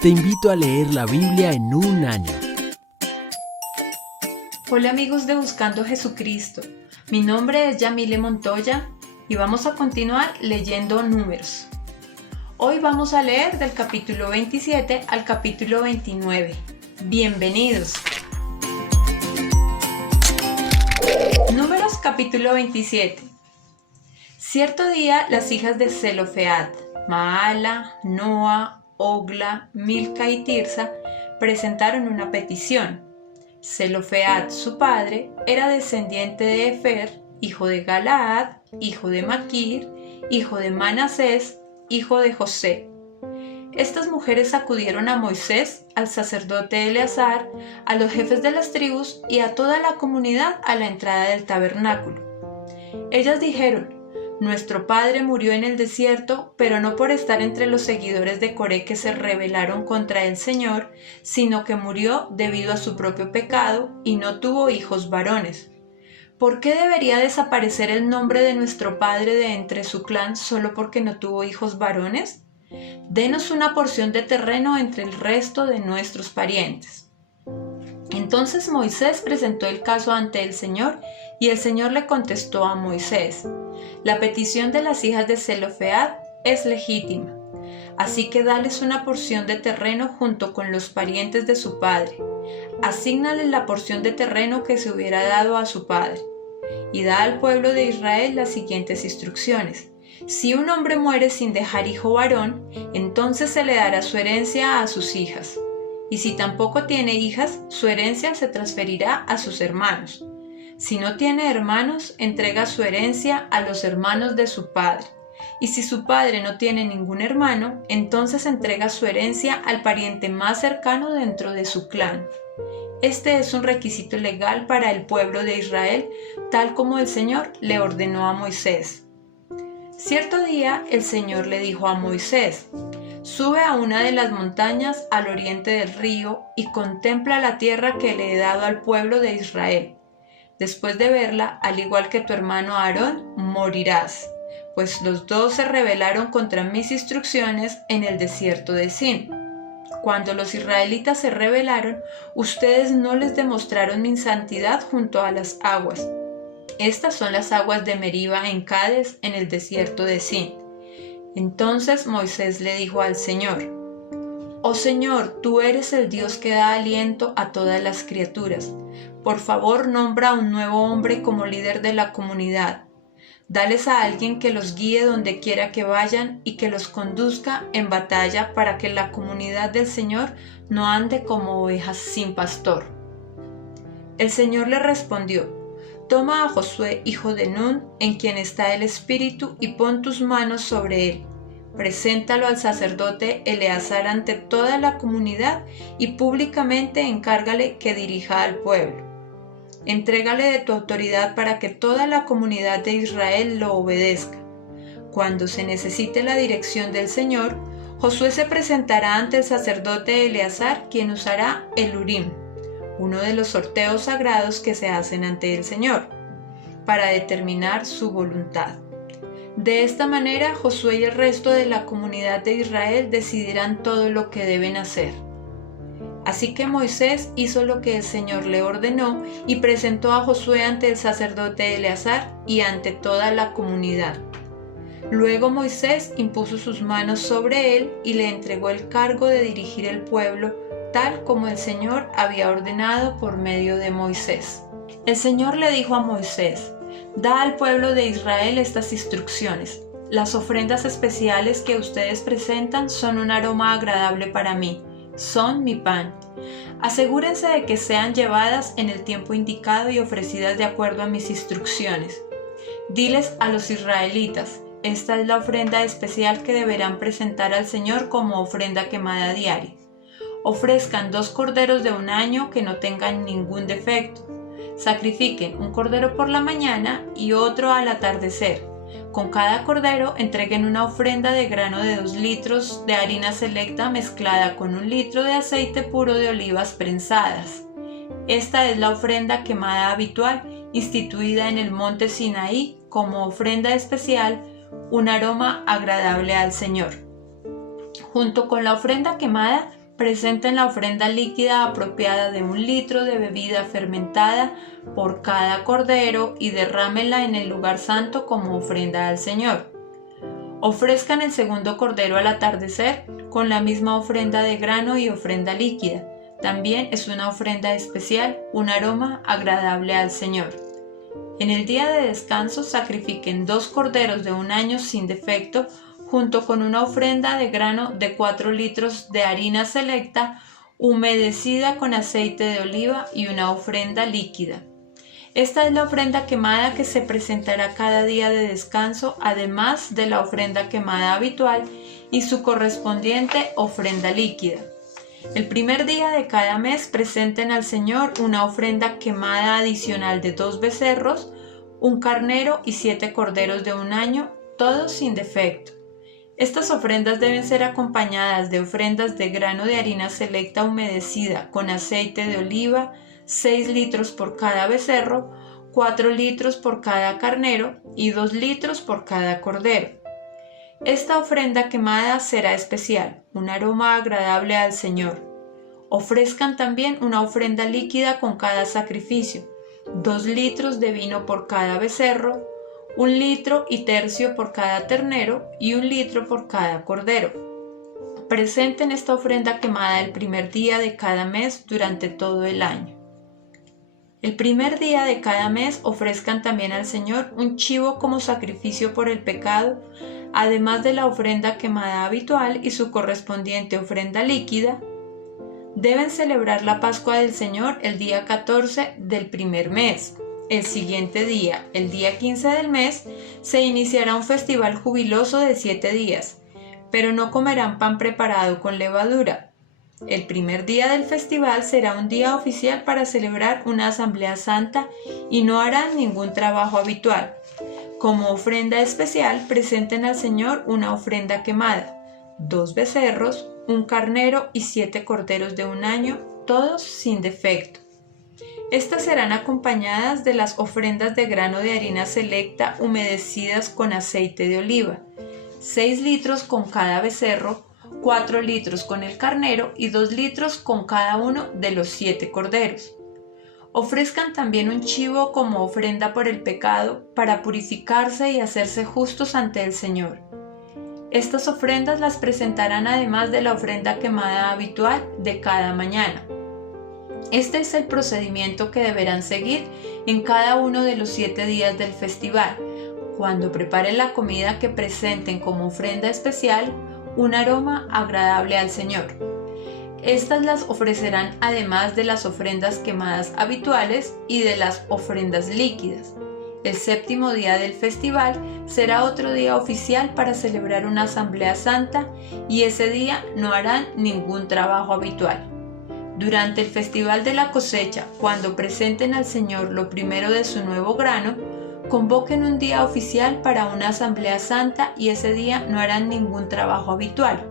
Te invito a leer la Biblia en un año. Hola amigos de Buscando Jesucristo, mi nombre es Yamile Montoya y vamos a continuar leyendo Números. Hoy vamos a leer del capítulo 27 al capítulo 29. Bienvenidos. Números capítulo 27. Cierto día las hijas de Zelofehad, Maala, Noa, Ogla, Milca y Tirsa presentaron una petición. Zelofehad, su padre, era descendiente de Efer, hijo de Galaad, hijo de Maquir, hijo de Manasés, hijo de José. Estas mujeres acudieron a Moisés, al sacerdote Eleazar, a los jefes de las tribus y a toda la comunidad a la entrada del tabernáculo. Ellas dijeron: Nuestro padre murió en el desierto, pero no por estar entre los seguidores de Coré que se rebelaron contra el Señor, sino que murió debido a su propio pecado y no tuvo hijos varones. ¿Por qué debería desaparecer el nombre de nuestro padre de entre su clan solo porque no tuvo hijos varones? Denos una porción de terreno entre el resto de nuestros parientes. Entonces Moisés presentó el caso ante el Señor y el Señor le contestó a Moisés: La petición de las hijas de Zelofehad es legítima, así que dales una porción de terreno junto con los parientes de su padre. Asígnales la porción de terreno que se hubiera dado a su padre. Y da al pueblo de Israel las siguientes instrucciones. Si un hombre muere sin dejar hijo varón, entonces se le dará su herencia a sus hijas. Y si tampoco tiene hijas, su herencia se transferirá a sus hermanos. Si no tiene hermanos, entrega su herencia a los hermanos de su padre. Y si su padre no tiene ningún hermano, entonces entrega su herencia al pariente más cercano dentro de su clan. Este es un requisito legal para el pueblo de Israel, tal como el Señor le ordenó a Moisés. Cierto día el Señor le dijo a Moisés: Sube a una de las montañas al oriente del río y contempla la tierra que le he dado al pueblo de Israel. Después de verla, al igual que tu hermano Aarón, morirás, pues los dos se rebelaron contra mis instrucciones en el desierto de Sin. Cuando los israelitas se rebelaron, ustedes no les demostraron mi santidad junto a las aguas. Estas son las aguas de Meriba en Cades, en el desierto de Sin. Entonces Moisés le dijo al Señor: Oh Señor, tú eres el Dios que da aliento a todas las criaturas. Por favor, nombra a un nuevo hombre como líder de la comunidad. Dales a alguien que los guíe donde quiera que vayan y que los conduzca en batalla para que la comunidad del Señor no ande como ovejas sin pastor. El Señor le respondió: Toma a Josué, hijo de Nun, en quien está el Espíritu, y pon tus manos sobre él. Preséntalo al sacerdote Eleazar ante toda la comunidad y públicamente encárgale que dirija al pueblo. Entrégale de tu autoridad para que toda la comunidad de Israel lo obedezca. Cuando se necesite la dirección del Señor, Josué se presentará ante el sacerdote Eleazar, quien usará el Urim, uno de los sorteos sagrados que se hacen ante el Señor, para determinar su voluntad. De esta manera, Josué y el resto de la comunidad de Israel decidirán todo lo que deben hacer. Así que Moisés hizo lo que el Señor le ordenó y presentó a Josué ante el sacerdote Eleazar y ante toda la comunidad. Luego Moisés impuso sus manos sobre él y le entregó el cargo de dirigir el pueblo, tal como el Señor había ordenado por medio de Moisés. El Señor le dijo a Moisés: Da al pueblo de Israel estas instrucciones. Las ofrendas especiales que ustedes presentan son un aroma agradable para mí. Son mi pan. Asegúrense de que sean llevadas en el tiempo indicado y ofrecidas de acuerdo a mis instrucciones. Diles a los israelitas: Esta es la ofrenda especial que deberán presentar al Señor como ofrenda quemada diaria. Ofrezcan 2 corderos de un año que no tengan ningún defecto. Sacrifiquen un cordero por la mañana y otro al atardecer. Con cada cordero entreguen una ofrenda de grano de 2 litros de harina selecta mezclada con 1 litro de aceite puro de olivas prensadas. Esta es la ofrenda quemada habitual instituida en el monte Sinaí como ofrenda especial, un aroma agradable al Señor. Junto con la ofrenda quemada presenten la ofrenda líquida apropiada de 1 litro de bebida fermentada por cada cordero y derrámenla en el lugar santo como ofrenda al Señor. Ofrezcan el segundo cordero al atardecer con la misma ofrenda de grano y ofrenda líquida. También es una ofrenda especial, un aroma agradable al Señor. En el día de descanso sacrifiquen 2 corderos de 1 año sin defecto, junto con una ofrenda de grano de 4 litros de harina selecta, humedecida con aceite de oliva y una ofrenda líquida. Esta es la ofrenda quemada que se presentará cada día de descanso, además de la ofrenda quemada habitual y su correspondiente ofrenda líquida. El primer día de cada mes presenten al Señor una ofrenda quemada adicional de 2 becerros, 1 carnero y 7 corderos de 1 año, todos sin defecto. Estas ofrendas deben ser acompañadas de ofrendas de grano de harina selecta humedecida con aceite de oliva, 6 litros por cada becerro, 4 litros por cada carnero y 2 litros por cada cordero. Esta ofrenda quemada será especial, un aroma agradable al Señor. Ofrezcan también una ofrenda líquida con cada sacrificio, 2 litros de vino por cada becerro, 1 litro y tercio por cada ternero y 1 litro por cada cordero. Presenten esta ofrenda quemada el primer día de cada mes durante todo el año. El primer día de cada mes ofrezcan también al Señor un chivo como sacrificio por el pecado, además de la ofrenda quemada habitual y su correspondiente ofrenda líquida. Deben celebrar la Pascua del Señor el día 14 del primer mes. El siguiente día, el día 15 del mes, se iniciará un festival jubiloso de 7 días, pero no comerán pan preparado con levadura. El primer día del festival será un día oficial para celebrar una asamblea santa y no harán ningún trabajo habitual. Como ofrenda especial, presenten al Señor una ofrenda quemada, 2 becerros, 1 carnero y 7 corderos de 1 año, todos sin defecto. Estas serán acompañadas de las ofrendas de grano de harina selecta humedecidas con aceite de oliva, 6 litros con cada becerro, 4 litros con el carnero y 2 litros con cada uno de los 7 corderos. Ofrezcan también un chivo como ofrenda por el pecado para purificarse y hacerse justos ante el Señor. Estas ofrendas las presentarán además de la ofrenda quemada habitual de cada mañana. Este es el procedimiento que deberán seguir en cada uno de los 7 días del festival. Cuando preparen la comida que presenten como ofrenda especial, un aroma agradable al Señor. Estas las ofrecerán además de las ofrendas quemadas habituales y de las ofrendas líquidas. El 7º día del festival será otro día oficial para celebrar una asamblea santa y ese día no harán ningún trabajo habitual. Durante el festival de la cosecha, cuando presenten al Señor lo primero de su nuevo grano, convoquen un día oficial para una asamblea santa y ese día no harán ningún trabajo habitual.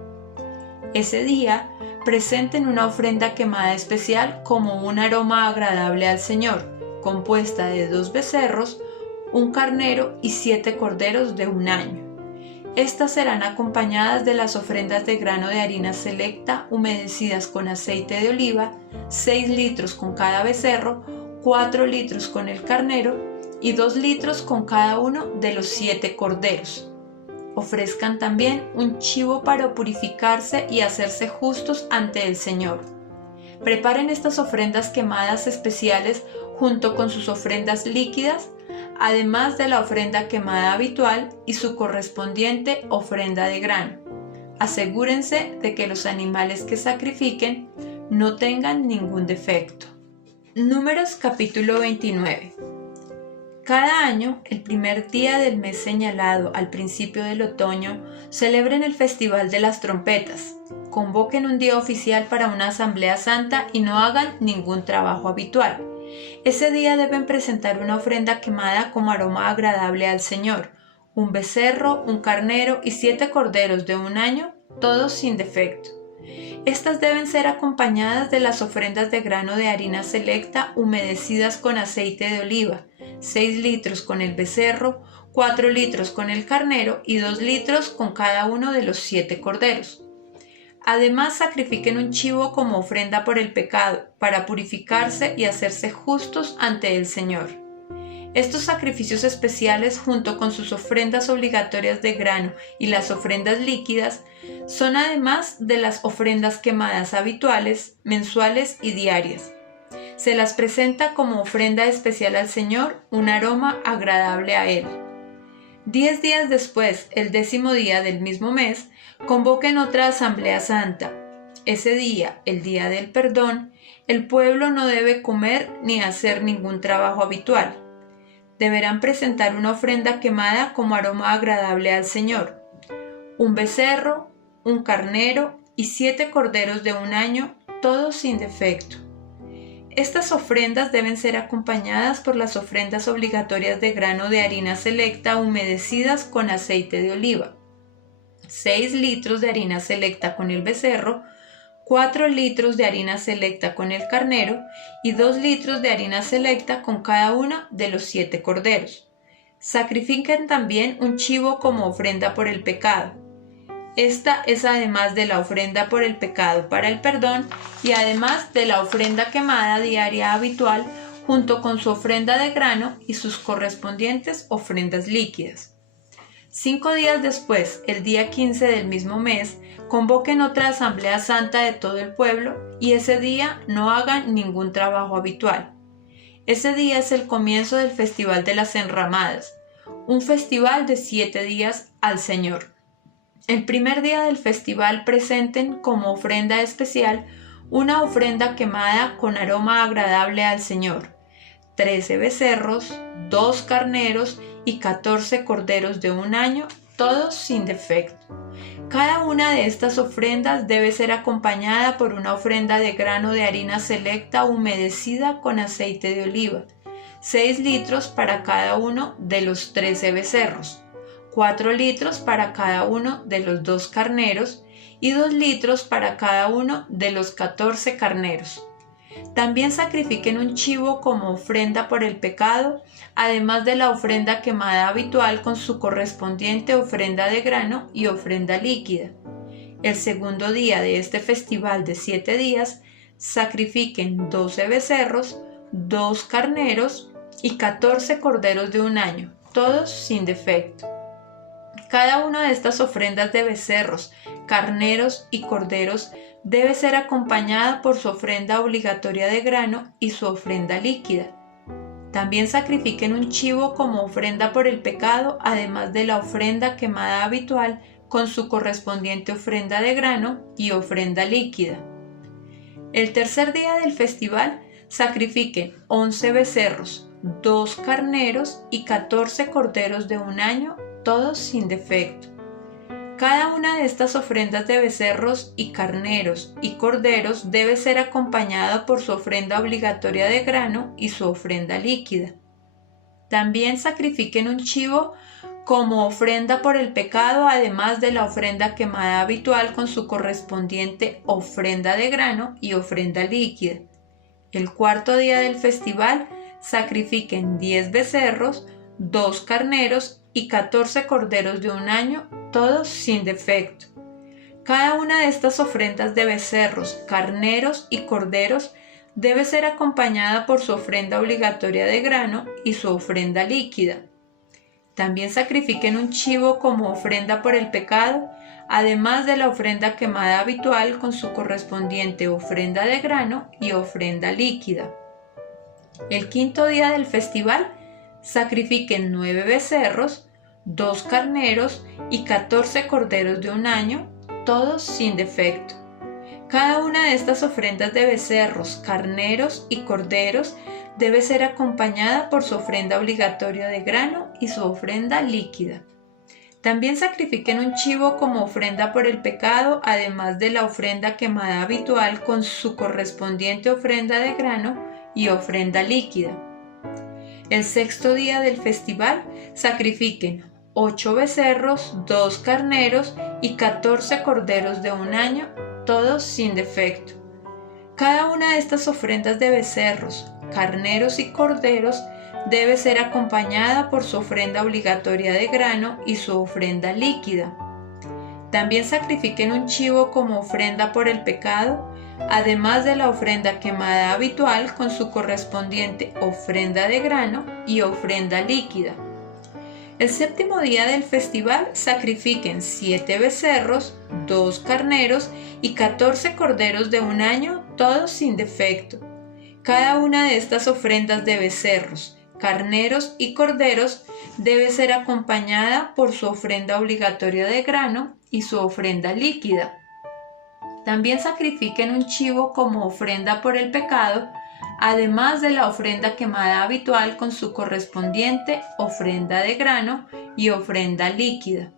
Ese día presenten una ofrenda quemada especial como un aroma agradable al Señor, compuesta de 2 becerros, 1 carnero y 7 corderos de 1 año. Estas serán acompañadas de las ofrendas de grano de harina selecta humedecidas con aceite de oliva, 6 litros con cada becerro, 4 litros con el carnero y 2 litros con cada uno de los 7 corderos. Ofrezcan también un chivo para purificarse y hacerse justos ante el Señor. Preparen estas ofrendas quemadas especiales junto con sus ofrendas líquidas, además de la ofrenda quemada habitual y su correspondiente ofrenda de grano. Asegúrense de que los animales que sacrifiquen no tengan ningún defecto. Números capítulo 29. Cada año, el primer día del mes señalado al principio del otoño, celebren el Festival de las Trompetas. Convoquen un día oficial para una asamblea santa y no hagan ningún trabajo habitual. Ese día deben presentar una ofrenda quemada como aroma agradable al Señor, 1 becerro, 1 carnero y 7 corderos de 1 año, todos sin defecto. Estas deben ser acompañadas de las ofrendas de grano de harina selecta humedecidas con aceite de oliva, 6 litros con el becerro, 4 litros con el carnero y 2 litros con cada uno de los 7 corderos. Además, sacrifiquen un chivo como ofrenda por el pecado, para purificarse y hacerse justos ante el Señor. Estos sacrificios especiales, junto con sus ofrendas obligatorias de grano y las ofrendas líquidas, son además de las ofrendas quemadas habituales, mensuales y diarias. Se las presenta como ofrenda especial al Señor, un aroma agradable a Él. 10 días después, el 10º día del mismo mes, convoquen otra asamblea santa. Ese día, el día del perdón, el pueblo no debe comer ni hacer ningún trabajo habitual. Deberán presentar una ofrenda quemada como aroma agradable al Señor: un becerro, un carnero y 7 corderos de un año, todos sin defecto. Estas ofrendas deben ser acompañadas por las ofrendas obligatorias de grano de harina selecta humedecidas con aceite de oliva: 6 litros de harina selecta con el becerro, 4 litros de harina selecta con el carnero y 2 litros de harina selecta con cada uno de los 7 corderos. Sacrifiquen también un chivo como ofrenda por el pecado. Esta es además de la ofrenda por el pecado para el perdón y además de la ofrenda quemada diaria habitual, junto con su ofrenda de grano y sus correspondientes ofrendas líquidas. 5 días después, el día 15 del mismo mes, convoquen otra asamblea santa de todo el pueblo y ese día no hagan ningún trabajo habitual. Ese día es el comienzo del Festival de las Enramadas, un festival de 7 días al Señor. El primer día del festival presenten como ofrenda especial una ofrenda quemada con aroma agradable al Señor: 13 becerros, 2 carneros y 14 corderos de un año, todos sin defecto. Cada una de estas ofrendas debe ser acompañada por una ofrenda de grano de harina selecta humedecida con aceite de oliva: 6 litros para cada uno de los 13 becerros, 4 litros para cada uno de los 2 carneros y 2 litros para cada uno de los 14 carneros. También sacrifiquen un chivo como ofrenda por el pecado, además de la ofrenda quemada habitual con su correspondiente ofrenda de grano y ofrenda líquida. El segundo día de este festival de 7 días, sacrifiquen 12 becerros, 2 carneros y 14 corderos de un año, todos sin defecto. Cada una de estas ofrendas de becerros, carneros y corderos debe ser acompañada por su ofrenda obligatoria de grano y su ofrenda líquida. También sacrifiquen un chivo como ofrenda por el pecado, además de la ofrenda quemada habitual con su correspondiente ofrenda de grano y ofrenda líquida. El tercer día del festival, sacrifiquen 11 becerros, 2 carneros y 14 corderos de un año, todos sin defecto. Cada una de estas ofrendas de becerros y carneros y corderos debe ser acompañada por su ofrenda obligatoria de grano y su ofrenda líquida. También sacrifiquen un chivo como ofrenda por el pecado, además de la ofrenda quemada habitual con su correspondiente ofrenda de grano y ofrenda líquida. El cuarto día del festival, sacrifiquen 10 becerros, 2 carneros y 14 corderos de un año, todos sin defecto. Cada una de estas ofrendas de becerros, carneros y corderos debe ser acompañada por su ofrenda obligatoria de grano y su ofrenda líquida. También sacrifiquen un chivo como ofrenda por el pecado, además de la ofrenda quemada habitual con su correspondiente ofrenda de grano y ofrenda líquida. El quinto día del festival, sacrifiquen 9 becerros, 2 carneros y 14 corderos de un año, todos sin defecto. Cada una de estas ofrendas de becerros, carneros y corderos debe ser acompañada por su ofrenda obligatoria de grano y su ofrenda líquida. También sacrifiquen un chivo como ofrenda por el pecado, además de la ofrenda quemada habitual con su correspondiente ofrenda de grano y ofrenda líquida. El sexto día del festival, sacrifiquen 8 becerros, 2 carneros y 14 corderos de un año, todos sin defecto. Cada una de estas ofrendas de becerros, carneros y corderos debe ser acompañada por su ofrenda obligatoria de grano y su ofrenda líquida. También sacrifiquen un chivo como ofrenda por el pecado, además de la ofrenda quemada habitual con su correspondiente ofrenda de grano y ofrenda líquida. El séptimo día del festival sacrifiquen 7 becerros, 2 carneros y 14 corderos de un año, todos sin defecto. Cada una de estas ofrendas de becerros, carneros y corderos debe ser acompañada por su ofrenda obligatoria de grano y su ofrenda líquida. También sacrifiquen un chivo como ofrenda por el pecado, además de la ofrenda quemada habitual con su correspondiente ofrenda de grano y ofrenda líquida.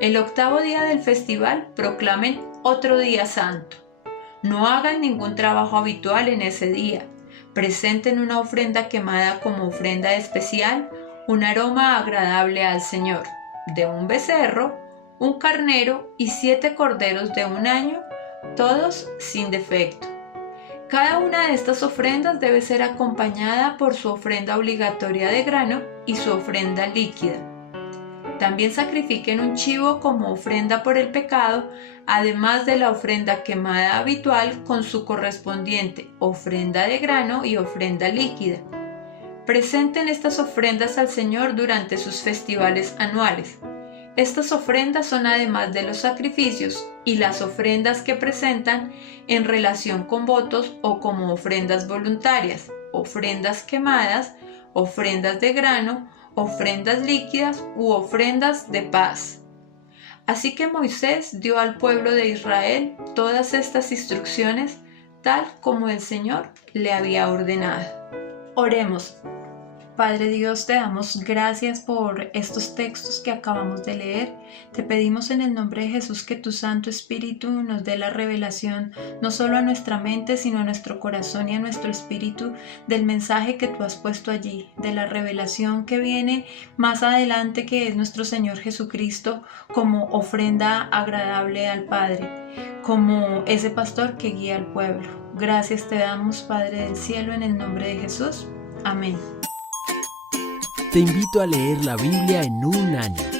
El octavo día del festival proclamen otro día santo. No hagan ningún trabajo habitual en ese día. Presenten una ofrenda quemada como ofrenda especial, un aroma agradable al Señor, de un becerro, un carnero y 7 corderos de un año, todos sin defecto. Cada una de estas ofrendas debe ser acompañada por su ofrenda obligatoria de grano y su ofrenda líquida. También sacrifiquen un chivo como ofrenda por el pecado, además de la ofrenda quemada habitual con su correspondiente ofrenda de grano y ofrenda líquida. Presenten estas ofrendas al Señor durante sus festivales anuales. Estas ofrendas son además de los sacrificios y las ofrendas que presentan en relación con votos o como ofrendas voluntarias, ofrendas quemadas, ofrendas de grano, ofrendas líquidas u ofrendas de paz. Así que Moisés dio al pueblo de Israel todas estas instrucciones tal como el Señor le había ordenado. Oremos. Padre Dios, te damos gracias por estos textos que acabamos de leer. Te pedimos en el nombre de Jesús que tu Santo Espíritu nos dé la revelación, no solo a nuestra mente, sino a nuestro corazón y a nuestro espíritu, del mensaje que tú has puesto allí, de la revelación que viene más adelante, que es nuestro Señor Jesucristo, como ofrenda agradable al Padre, como ese pastor que guía al pueblo. Gracias te damos, Padre del cielo, en el nombre de Jesús. Amén. Te invito a leer la Biblia en un año.